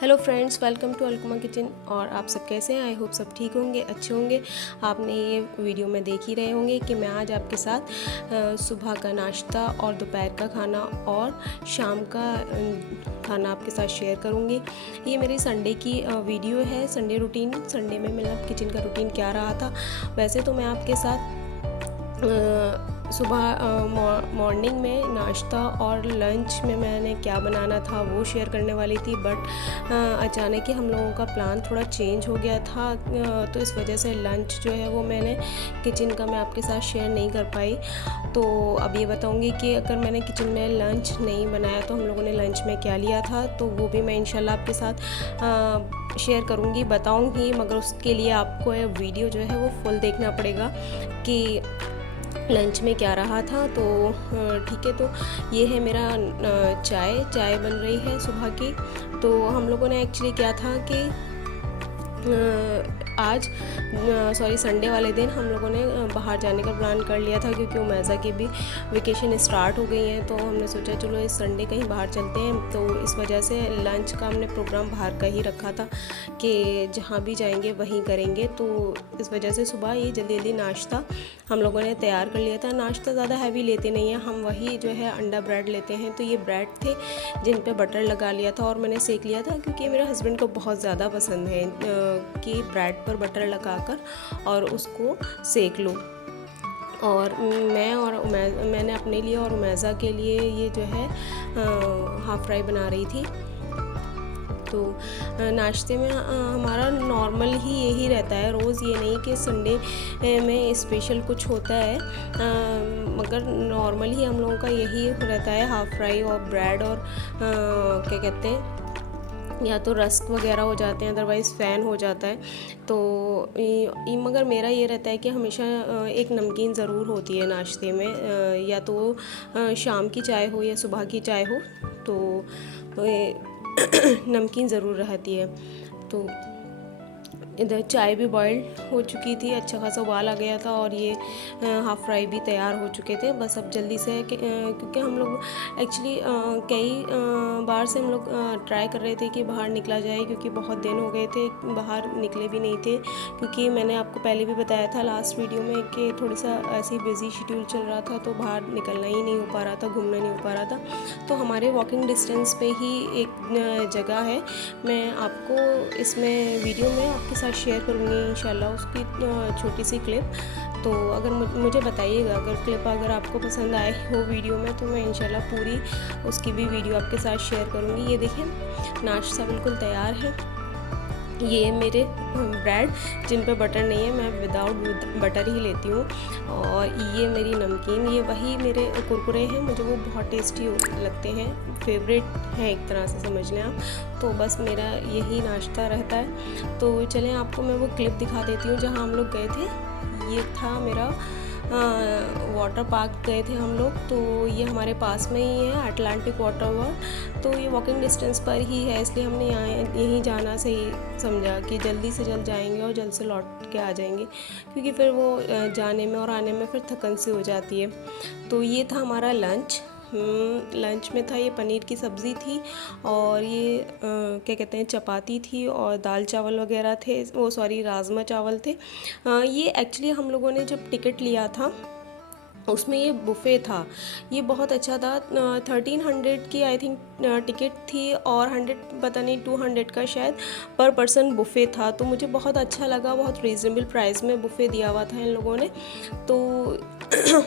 Hello friends, welcome to अलकुमा kitchen. और आप सब कैसे हैं? आई होप सब ठीक होंगे, अच्छे होंगे। आपने ये वीडियो में देख ही रहे होंगे कि मैं आज आपके साथ सुबह का नाश्ता और दोपहर का खाना और शाम का खाना आपके साथ शेयर करूंगी। ये मेरी संडे की वीडियो है, संडे रूटीन। संडे में मेरा किचन का रूटीन क्या रहा था। वैसे तो मैं आपके साथ सुबह मॉर्निंग में नाश्ता और लंच में मैंने क्या बनाना था वो शेयर करने वाली थी, बट अचानक ही हम लोगों का प्लान थोड़ा चेंज हो गया था, तो इस वजह से लंच जो है वो मैंने किचन का मैं आपके साथ शेयर नहीं कर पाई। तो अब ये बताऊंगी कि अगर मैंने किचन में लंच नहीं बनाया तो हम लोगों ने लंच में क्या लिया था, तो वो भी मैं इंशाल्लाह आपके साथ शेयर करूंगी, बताऊंगी। मगर उसके लिए आपको ये वीडियो जो है वो फुल देखना पड़ेगा कि लंच में क्या रहा था। तो ठीक है, तो ये है मेरा चाय बन रही है सुबह की। तो हम लोगों ने एक्चुअली क्या था कि आज संडे वाले दिन हम लोगों ने बाहर जाने का प्लान कर लिया था, क्योंकि उमैज़ा की भी वेकेशन स्टार्ट हो गई हैं। तो हमने सोचा चलो इस संडे कहीं बाहर चलते हैं। तो इस वजह से लंच का हमने प्रोग्राम बाहर का ही रखा था कि जहाँ भी जाएंगे वहीं करेंगे। तो इस वजह से सुबह ये जल्दी जल्दी नाश्ता हम लोगों ने तैयार कर लिया था। नाश्ता ज़्यादा हैवी लेते नहीं हैं हम, वही जो है अंडा ब्रेड लेते हैं। तो ये ब्रेड थे जिन पे बटर लगा लिया था और मैंने सेक लिया था, क्योंकि मेरे हस्बैंड को बहुत ज़्यादा पसंद है कि ब्रेड पर बटर लगाकर और उसको सेक लो। और मैंने अपने लिए और उमैज़ा के लिए ये जो है हाफ़ फ्राई बना रही थी। तो नाश्ते में हमारा नॉर्मल ही यही रहता है रोज़, ये नहीं कि संडे में स्पेशल कुछ होता है, मगर नॉर्मल ही हम लोगों का यही रहता है, हाफ़ फ्राई और ब्रेड और क्या कहते हैं, या तो रस्क वगैरह हो जाते हैं, अदरवाइज़ फ़ैन हो जाता है। तो मगर मेरा ये रहता है कि हमेशा एक नमकीन ज़रूर होती है नाश्ते में, या तो शाम की चाय हो या सुबह की चाय हो, तो नमकीन ज़रूर रहती है। तो इधर चाय भी बॉयल हो चुकी थी, अच्छा खासा उबाल आ गया था, और ये हाफ़ फ्राई भी तैयार हो चुके थे। बस अब जल्दी से क्योंकि हम लोग एक्चुअली कई बार से हम लोग ट्राई कर रहे थे कि बाहर निकला जाए, क्योंकि बहुत दिन हो गए थे बाहर निकले भी नहीं थे। क्योंकि मैंने आपको पहले भी बताया था लास्ट वीडियो में कि थोड़ा सा ऐसे बिज़ी शेड्यूल चल रहा था, तो बाहर निकलना ही नहीं हो पा रहा था, घूमना नहीं हो पा रहा था। तो हमारे वॉकिंग डिस्टेंस पे ही एक जगह है, मैं आपको इसमें वीडियो में आपके साथ शेयर करूँगी इंशाल्लाह उसकी छोटी सी क्लिप। तो अगर मुझे बताइएगा, अगर क्लिप अगर आपको पसंद आए हो वीडियो में, तो मैं इंशाल्लाह पूरी उसकी भी वीडियो आपके साथ शेयर करूँगी। ये देखिए नाश्ता बिल्कुल तैयार है। ये मेरे ब्रेड जिन पे बटर नहीं है, मैं विदाउट बटर ही लेती हूँ। और ये मेरी नमकीन, ये वही मेरे कुरकुरे हैं, मुझे वो बहुत टेस्टी लगते हैं, फेवरेट हैं एक तरह से समझ लें आप। तो बस मेरा यही नाश्ता रहता है। तो चलें आपको मैं वो क्लिप दिखा देती हूँ जहाँ हम लोग गए थे। ये था मेरा वाटर पार्क गए थे हम लोग। तो ये हमारे पास में ही है, अटलांटिक वाटर वर्ल्ड। तो ये वॉकिंग डिस्टेंस पर ही है, इसलिए हमने यहाँ यहीं जाना सही समझा कि जल्दी से जल्द जाएंगे और जल्द से लौट के आ जाएंगे, क्योंकि फिर वो जाने में और आने में फिर थकन सी हो जाती है। तो ये था हमारा लंच। लंच में था ये पनीर की सब्ज़ी थी, और ये क्या कहते हैं चपाती थी, और दाल चावल वगैरह थे, वो सॉरी राजमा चावल थे। ये एक्चुअली हम लोगों ने जब टिकट लिया था उसमें ये बुफ़े था, ये बहुत अच्छा था। 1300 की आई थिंक टिकट थी, और 100 पता नहीं 200 का शायद पर पर्सन बुफ़े था। तो मुझे बहुत अच्छा लगा, बहुत रीज़नेबल प्राइस में बुफ़े दिया हुआ था इन लोगों ने। तो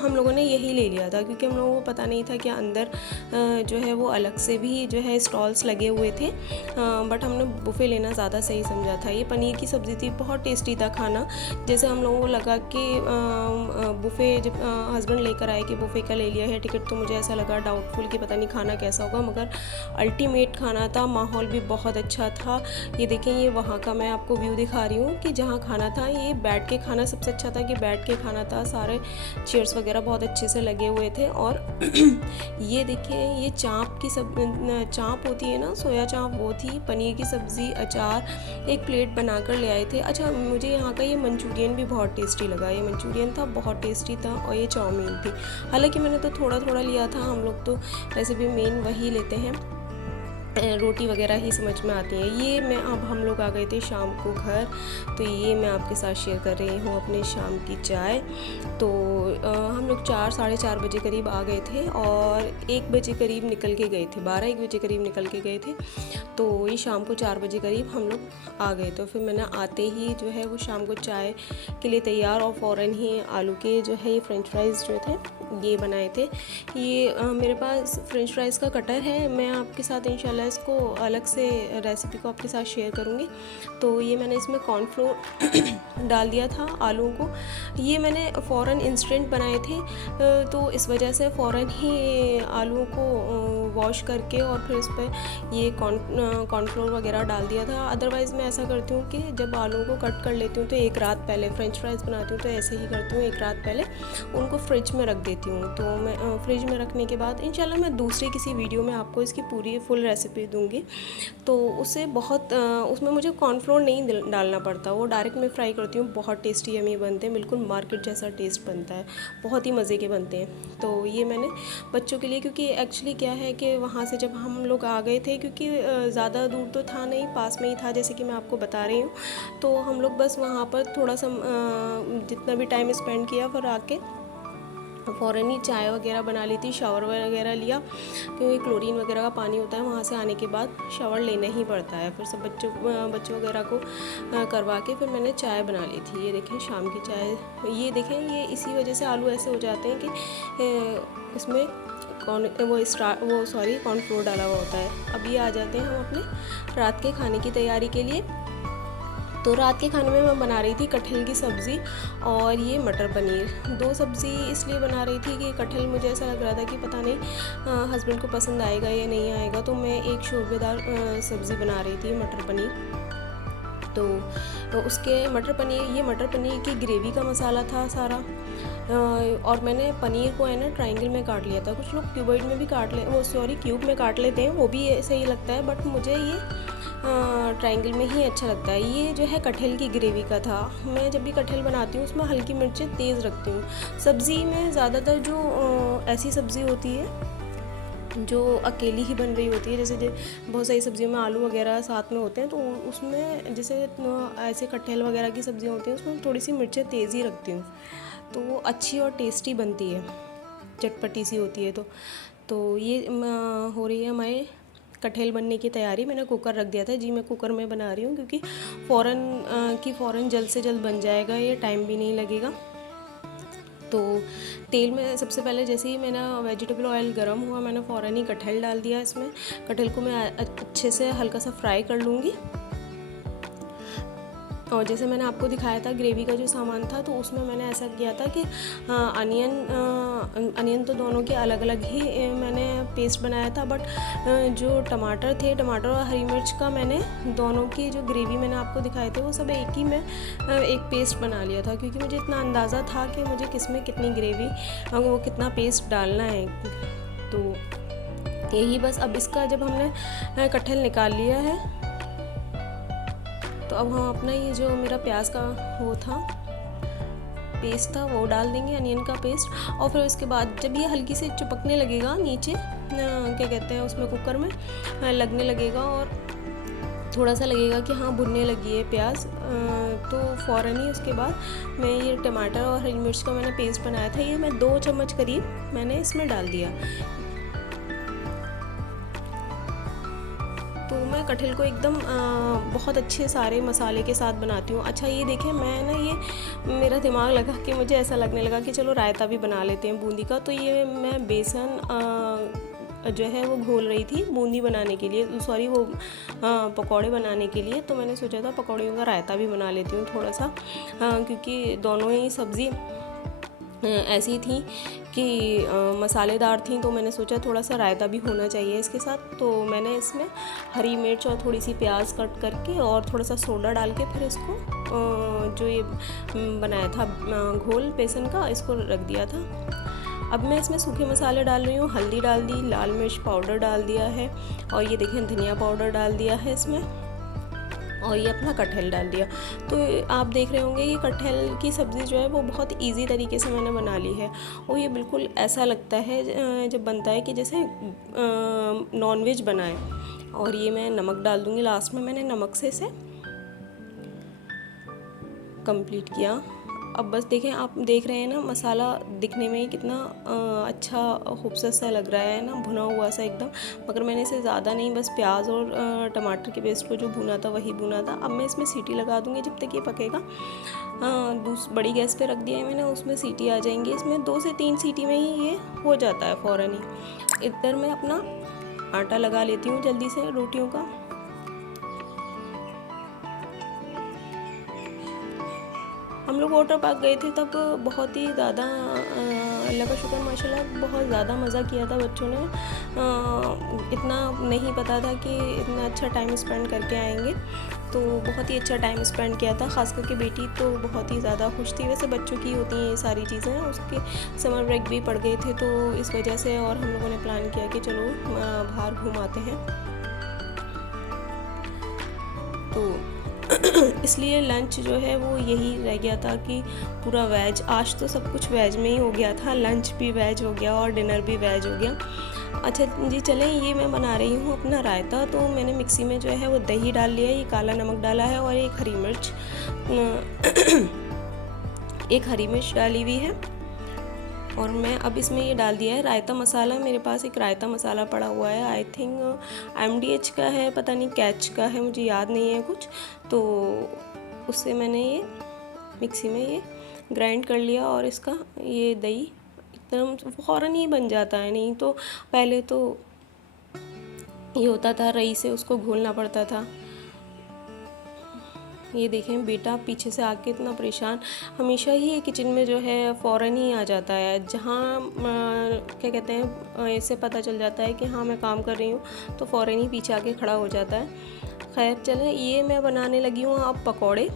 हम लोगों ने यही ले लिया था, क्योंकि हम लोगों को पता नहीं था कि अंदर जो है वो अलग से भी जो है स्टॉल्स लगे हुए थे, बट हमने बुफ़े लेना ज़्यादा सही समझा था। ये पनीर की सब्ज़ी थी, बहुत टेस्टी था खाना। जैसे हम लोगों को लगा कि बुफ़े जब हस्बैंड लेकर आए कि बुफ़े का ले लिया है टिकट, तो मुझे ऐसा लगा डाउटफुल कि पता नहीं खाना कैसा होगा, मगर अल्टीमेट खाना था, माहौल भी बहुत अच्छा था। ये देखें, ये वहाँ का मैं आपको व्यू दिखा रही हूँ कि जहाँ खाना था, ये बैठ के खाना सबसे अच्छा था कि बैठ के खाना था, सारे चेयर्स वगैरह बहुत अच्छे से लगे हुए थे। और ये देखिए, ये चाँप होती है ना, सोया चाँप, वो थी, पनीर की सब्ज़ी, अचार, एक प्लेट बनाकर ले आए थे। अच्छा, मुझे यहाँ का ये मंचूरियन भी बहुत टेस्टी लगा, ये मंचूरियन था बहुत टेस्टी था, और ये चाउमीन थी। हालांकि मैंने तो थोड़ा थोड़ा लिया था, हम लोग तो वैसे भी मेन वही लेते हैं। रोटी वगैरह ही समझ में आती हैं। ये मैं अब हम लोग आ गए थे शाम को घर, तो ये मैं आपके साथ शेयर कर रही हूँ अपने शाम की चाय। तो हम लोग 4 साढ़े 4 बजे करीब आ गए थे और 1 बजे करीब निकल के गए थे, 12-1 बजे करीब निकल के गए थे। तो ये शाम को 4 बजे करीब हम लोग आ गए। तो फिर मैंने आते ही जो है वो शाम को चाय के लिए तैयार और फ़ौरन ही आलू के जो है ये फ्रेंच फ्राइज़ जो थे ये बनाए थे। ये मेरे पास फ्रेंच फ्राइज़ का कटर है, मैं आपके साथ इंशाल्लाह इसको अलग से रेसिपी को आपके साथ शेयर करूँगी। तो ये मैंने इसमें कॉर्नफ्लोर डाल दिया था आलूओं को। ये मैंने फ़ौरन इंस्टेंट बनाए थे, तो इस वजह से फ़ौरन ही आलूओं को वॉश करके और फिर इस पर ये कॉर्नफ्लोर वगैरह डाल दिया था। अदरवाइज़ मैं ऐसा करती हूँ कि जब आलूओं को कट कर लेती हूँ तो एक रात पहले, फ्रेंच फ्राइज़ बनाती हूँ तो ऐसे ही करती हूँ, एक रात पहले उनको फ्रिज में रख देती हूँ। तो मैं फ्रिज में रखने के बाद इंशाल्लाह मैं दूसरी किसी वीडियो में आपको इसकी पूरी फुल रेसिपी दूँगी। तो उससे बहुत उसमें मुझे कॉर्नफ्लोर नहीं डालना पड़ता, वो डायरेक्ट मैं फ्राई करती हूँ। बहुत टेस्टी यमी बनते हैं, बिल्कुल मार्केट जैसा टेस्ट बनता है, बहुत ही मज़े के बनते हैं। तो ये मैंने बच्चों के लिए, क्योंकि एक्चुअली क्या है कि वहाँ से जब हम लोग आ गए थे, क्योंकि ज़्यादा दूर तो था नहीं, पास में ही था जैसे कि मैं आपको बता रही हूँ। तो हम लोग बस वहाँ पर थोड़ा सा जितना भी टाइम स्पेंड किया, फिर आके फ़ौरन ही चाय वगैरह बना ली थी, शावर वगैरह लिया, क्योंकि क्लोरीन वगैरह का पानी होता है, वहाँ से आने के बाद शावर लेना ही पड़ता है। फिर सब बच्चों वगैरह को करवा के फिर मैंने चाय बना ली थी। ये देखें शाम की चाय, ये देखें, ये इसी वजह से आलू ऐसे हो जाते हैं कि इसमें कॉर्नफ्लोर डाला हुआ होता है। अब ये आ जाते हैं हम अपने रात के खाने की तैयारी के लिए। तो रात के खाने में मैं बना रही थी कटहल की सब्ज़ी और ये मटर पनीर। 2 सब्ज़ी इसलिए बना रही थी कि कटहल मुझे ऐसा लग रहा था कि पता नहीं हस्बैंड को पसंद आएगा या नहीं आएगा, तो मैं एक शोरबेदार सब्ज़ी बना रही थी मटर पनीर। तो उसके ये मटर पनीर की ग्रेवी का मसाला था सारा। और मैंने पनीर को है ना ट्रायंगल में काट लिया था। कुछ लोग क्यूबॉइड में भी क्यूब में काट लेते हैं, वो भी सही लगता है, बट मुझे ये ट्रायंगल में ही अच्छा लगता है। ये जो है कटहल की ग्रेवी का था। मैं जब भी कटहल बनाती हूँ उसमें हल्की मिर्चें तेज़ रखती हूँ। सब्ज़ी में ज़्यादातर जो ऐसी सब्ज़ी होती है जो अकेली ही बन रही होती है, जैसे बहुत सारी सब्जियों में आलू वगैरह साथ में होते हैं, तो उसमें जैसे ऐसे कटहल वगैरह की सब्जियां होती हैं उसमें थोड़ी सी मिर्चें तेज़ ही रखती हूँ, तो वो अच्छी और टेस्टी बनती है, चटपटी सी होती है। तो ये हो रही है हमारे कटहल बनने की तैयारी। मैंने कुकर रख दिया था जी, मैं कुकर में बना रही हूँ क्योंकि फ़ौरन जल्द से जल्द बन जाएगा, ये टाइम भी नहीं लगेगा। तो तेल में सबसे पहले जैसे ही मेरा वेजिटेबल ऑयल गर्म हुआ, मैंने फ़ौरन ही कटहल डाल दिया इसमें। कटहल को मैं अच्छे से हल्का सा फ्राई कर लूँगी। और जैसे मैंने आपको दिखाया था ग्रेवी का जो सामान था, तो उसमें मैंने ऐसा किया था कि अनियन तो दोनों के अलग अलग ही मैंने पेस्ट बनाया था, बट जो टमाटर और हरी मिर्च का मैंने दोनों की जो ग्रेवी मैंने आपको दिखाए थे वो सब एक ही में एक पेस्ट बना लिया था, क्योंकि मुझे इतना अंदाज़ा था कि मुझे किसमें कितनी ग्रेवी वो कितना पेस्ट डालना है। तो यही बस, अब इसका जब हमने कटहल निकाल लिया है तो अब हम अपना ये जो मेरा प्याज का वो था पेस्ट था वो डाल देंगे, अनियन का पेस्ट। और फिर उसके बाद जब ये हल्की से चिपकने लगेगा नीचे, क्या कहते हैं उसमें कुकर में लगने लगेगा और थोड़ा सा लगेगा कि हाँ भुनने लगी है प्याज, तो फ़ौरन ही उसके बाद मैं ये टमाटर और हरी मिर्च का मैंने पेस्ट बनाया था, ये मैं 2 चम्मच करीब मैंने इसमें डाल दिया। तो मैं कटहल को एकदम बहुत अच्छे सारे मसाले के साथ बनाती हूँ। अच्छा ये देखें, मैं ना ये मेरा दिमाग लगा कि मुझे ऐसा लगने लगा कि चलो रायता भी बना लेते हैं बूंदी का। तो ये मैं बेसन जो है वो घोल रही थी बूंदी बनाने के लिए, वो पकौड़े बनाने के लिए। तो मैंने सोचा था पकौड़ियों का रायता भी बना लेती हूँ थोड़ा सा, क्योंकि दोनों ही सब्ज़ी ऐसी थी कि मसालेदार थी, तो मैंने सोचा थोड़ा सा रायता भी होना चाहिए इसके साथ। तो मैंने इसमें हरी मिर्च और थोड़ी सी प्याज कट करके और थोड़ा सा सोडा डाल के फिर इसको जो ये बनाया था घोल बेसन का, इसको रख दिया था। अब मैं इसमें सूखे मसाले डाल रही हूँ, हल्दी डाल दी, लाल मिर्च पाउडर डाल दिया है, और ये देखें धनिया पाउडर डाल दिया है इसमें, और ये अपना कटहल डाल दिया। तो आप देख रहे होंगे ये कटहल की सब्ज़ी जो है वो बहुत इजी तरीके से मैंने बना ली है, और ये बिल्कुल ऐसा लगता है जब बनता है कि जैसे नॉनवेज बनाए, और ये मैं नमक डाल दूँगी लास्ट में। मैंने नमक से इसे कंप्लीट किया। अब बस देखें, आप देख रहे हैं ना मसाला दिखने में ही कितना अच्छा खूबसूरत सा लग रहा है ना, भुना हुआ सा एकदम। मगर मैंने इसे ज़्यादा नहीं, बस प्याज और टमाटर के पेस्ट को जो भुना था वही भुना था। अब मैं इसमें सीटी लगा दूँगी जब तक ये पकेगा। बड़ी गैस पे रख दिया है मैंने, उसमें सीटी आ जाएंगी। इसमें 2 से 3 सीटी में ही ये हो जाता है फ़ौरन ही। इधर मैं अपना आटा लगा लेती हूँ जल्दी से रोटियों का। हम लोग वाटर पार्क गए थे तब बहुत ही ज़्यादा अल्लाह का शुक्र माशाल्लाह बहुत ज़्यादा मज़ा किया था बच्चों ने। इतना नहीं पता था कि इतना अच्छा टाइम स्पेंड करके आएंगे, तो बहुत ही अच्छा टाइम स्पेंड किया था। ख़ास करके बेटी तो बहुत ही ज़्यादा खुश थी। वैसे बच्चों की होती हैं ये सारी चीज़ें, उसके समर ब्रेक भी पड़ गए थे तो इस वजह से, और हम लोगों ने प्लान किया कि चलो बाहर घूम आते हैं। तो इसलिए लंच जो है वो यही रह गया था कि पूरा वेज। आज तो सब कुछ वेज में ही हो गया था, लंच भी वेज हो गया और डिनर भी वेज हो गया। अच्छा जी, चलें, ये मैं बना रही हूँ अपना रायता। तो मैंने मिक्सी में जो है वो दही डाल लिया, ये काला नमक डाला है और एक हरी मिर्च एक हरी मिर्च डाली हुई है। और मैं अब इसमें ये डाल दिया है रायता मसाला। मेरे पास एक रायता मसाला पड़ा हुआ है, आई थिंक MDH का है, पता नहीं कैच का है, मुझे याद नहीं है कुछ। तो उससे मैंने ये मिक्सी में ये ग्राइंड कर लिया और इसका ये दही एकदम फ़ौरन ही बन जाता है। नहीं तो पहले तो ये होता था रई से उसको घोलना पड़ता था। ये देखें, बेटा पीछे से आके इतना परेशान, हमेशा ही ये किचन में जो है फ़ौरन ही आ जाता है। जहाँ क्या कहते हैं, इससे पता चल जाता है कि हाँ मैं काम कर रही हूँ तो फ़ौरन ही पीछे आके खड़ा हो जाता है। खैर चलें, ये मैं बनाने लगी हूँ अब पकौड़े।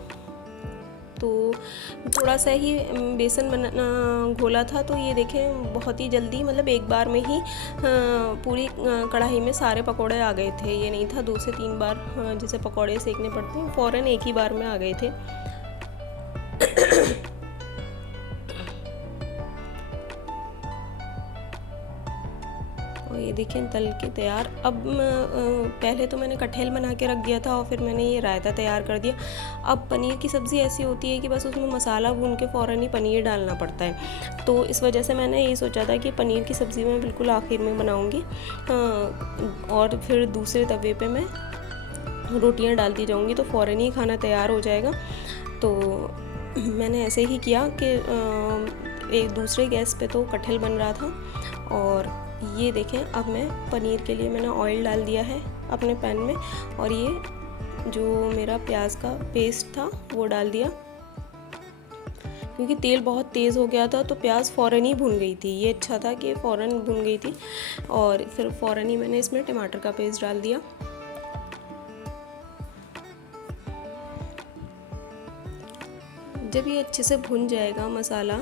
तो थोड़ा सा ही बेसन घोला था, तो ये देखें बहुत ही जल्दी, मतलब एक बार में ही पूरी कढ़ाई में सारे पकोड़े आ गए थे। ये नहीं था 2 से 3 बार जैसे पकोड़े सेकने पड़ते हैं, फ़ौरन एक ही बार में आ गए थे। और ये देखें तल के तैयार। अब पहले तो मैंने कटहल बना के रख दिया था और फिर मैंने ये रायता तैयार कर दिया। अब पनीर की सब्ज़ी ऐसी होती है कि बस उसमें मसाला भून के फ़ौरन ही पनीर डालना पड़ता है। तो इस वजह से मैंने ये सोचा था कि पनीर की सब्ज़ी मैं बिल्कुल आखिर में बनाऊँगी और फिर दूसरे तवे पे मैं रोटियाँ डालती जाऊँगी तो फ़ौरन ही खाना तैयार हो जाएगा। तो मैंने ऐसे ही किया कि एक दूसरे गैस पे तो कटहल बन रहा था। और ये देखें, अब मैं पनीर के लिए मैंने ऑयल डाल दिया है अपने पैन में और ये जो मेरा प्याज का पेस्ट था वो डाल दिया। क्योंकि तेल बहुत तेज़ हो गया था तो प्याज फ़ौरन ही भुन गई थी। ये अच्छा था कि फ़ौरन भुन गई थी। और फिर फ़ौरन ही मैंने इसमें टमाटर का पेस्ट डाल दिया। जब ये अच्छे से भुन जाएगा मसाला,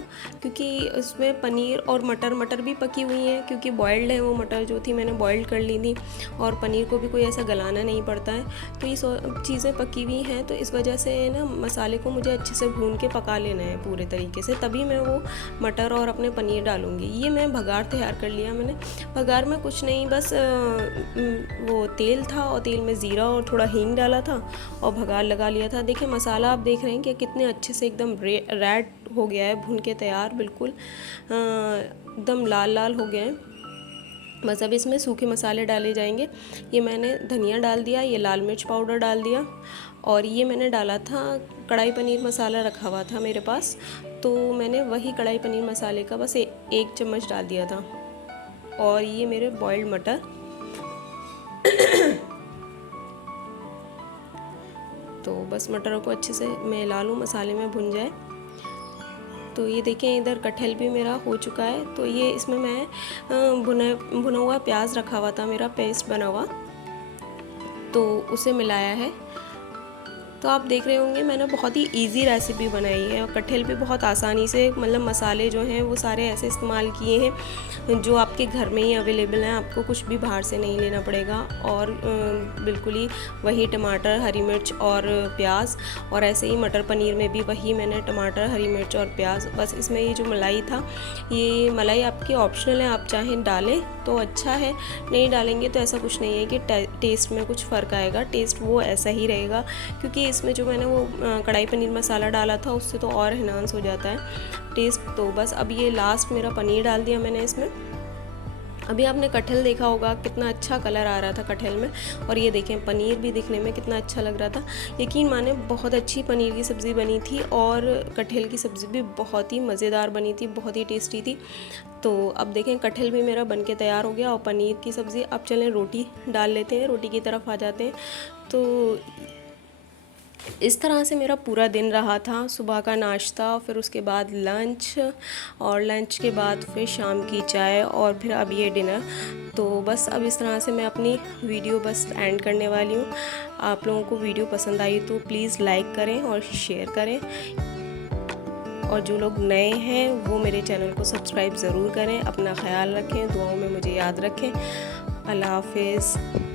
क्योंकि इसमें पनीर और मटर भी पकी हुई हैं, क्योंकि बॉइल्ड है वो मटर जो थी मैंने बॉइल्ड कर ली थी, और पनीर को भी कोई ऐसा गलाना नहीं पड़ता है। तो ये सब चीज़ें पकी हुई हैं, तो इस वजह से ना मसाले को मुझे अच्छे से भून के पका लेना है पूरे तरीके से, तभी मैं वो मटर और अपने पनीर डालूँगी। ये मैं भगार तैयार कर लिया मैंने। भगार में कुछ नहीं, बस वो तेल था और तेल में ज़ीरा और थोड़ा हींग डाला था और भगार लगा लिया था। देखिए मसाला आप देख रहे हैं कि कितने अच्छे से एकदम रेड हो गया है, भुन के तैयार, बिल्कुल एकदम लाल लाल हो गया है। बस अब इसमें सूखे मसाले डाले जाएंगे। ये मैंने धनिया डाल दिया, ये लाल मिर्च पाउडर डाल दिया, और ये मैंने डाला था कढ़ाई पनीर मसाला रखा हुआ था मेरे पास, तो मैंने वही कढ़ाई पनीर मसाले का बस 1 चम्मच डाल दिया था। और ये मेरे बॉइल्ड मटर तो बस मटरों को अच्छे से मैं मिला लूँ, मसाले में भुन जाए। तो ये देखें इधर कटहल भी मेरा हो चुका है। तो ये इसमें मैं भुना हुआ प्याज रखा हुआ था मेरा, पेस्ट बना हुआ, तो उसे मिलाया है। तो आप देख रहे होंगे मैंने बहुत ही इजी रेसिपी बनाई है और कटहल पे बहुत आसानी से मतलब मसाले जो हैं वो सारे ऐसे इस्तेमाल किए हैं जो आपके घर में ही अवेलेबल हैं, आपको कुछ भी बाहर से नहीं लेना पड़ेगा। और बिल्कुल ही वही टमाटर, हरी मिर्च और प्याज, और ऐसे ही मटर पनीर में भी वही मैंने टमाटर, हरी मिर्च और प्याज। बस इसमें ये जो मलाई था, ये मलाई आपकी ऑप्शनल है, आप चाहें डालें तो अच्छा है, नहीं डालेंगे तो ऐसा कुछ नहीं है कि टेस्ट में कुछ फ़र्क आएगा, टेस्ट वो ऐसा ही रहेगा। क्योंकि इसमें जो मैंने वो कढ़ाई पनीर मसाला डाला था उससे तो और एनहांस हो जाता है टेस्ट। तो बस अब ये लास्ट मेरा पनीर डाल दिया मैंने इसमें। अभी आपने कटहल देखा होगा कितना अच्छा कलर आ रहा था कटहल में, और ये देखें पनीर भी दिखने में कितना अच्छा लग रहा था। यकीन माने बहुत अच्छी पनीर की सब्ज़ी बनी थी और कटहल की सब्ज़ी भी बहुत ही मज़ेदार बनी थी, बहुत ही टेस्टी थी। तो अब देखें कटहल भी मेरा बनके तैयार हो गया और पनीर की सब्ज़ी। अब चलें रोटी डाल लेते हैं, रोटी की तरफ आ जाते हैं। तो इस तरह से मेरा पूरा दिन रहा था, सुबह का नाश्ता, फिर उसके बाद लंच, और लंच के बाद फिर शाम की चाय, और फिर अब ये डिनर। तो बस अब इस तरह से मैं अपनी वीडियो बस एंड करने वाली हूँ। आप लोगों को वीडियो पसंद आई तो प्लीज़ लाइक करें और शेयर करें, और जो लोग नए हैं वो मेरे चैनल को सब्सक्राइब ज़रूर करें। अपना ख्याल रखें, दुआओं में मुझे याद रखें। अल्लाह हाफ़िज़।